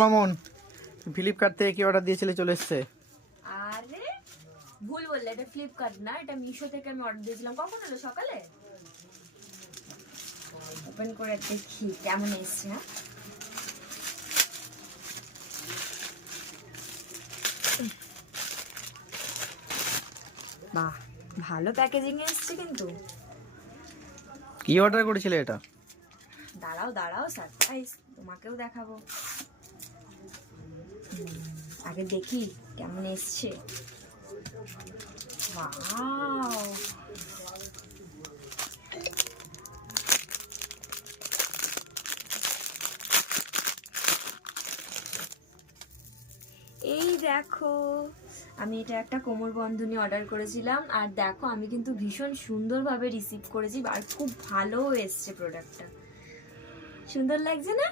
Mamun, Flipkart থেকে কি order দিয়েছিলে, চলে এসছে? আরে ভুল বললে, এটা ফ্লিপকার্ট না, এটা মিশো থেকে আমি অর্ডার দিয়েছিলাম। কখন হলো? সকালে। ওপেন করে দেখি কেমন এসছে। হ্যাঁ, বাহ, ভালো প্যাকেজিং এসছে কিন্তু। কি অর্ডার করেছিলে এটা? দাঁড়াও দাঁড়াও, সারপ্রাইজ তোমাকেও দেখাবো। আগে দেখি কেমন এসছে। ওয়াও, এই দেখো, আমি এটা একটা কোমর বন্ধনী অর্ডার করেছিলাম। আর দেখো, আমি কিন্তু ভীষণ সুন্দরভাবে রিসিভ করেছি আর খুব ভালো এসছে প্রোডাক্টটা। সুন্দর লাগছে না?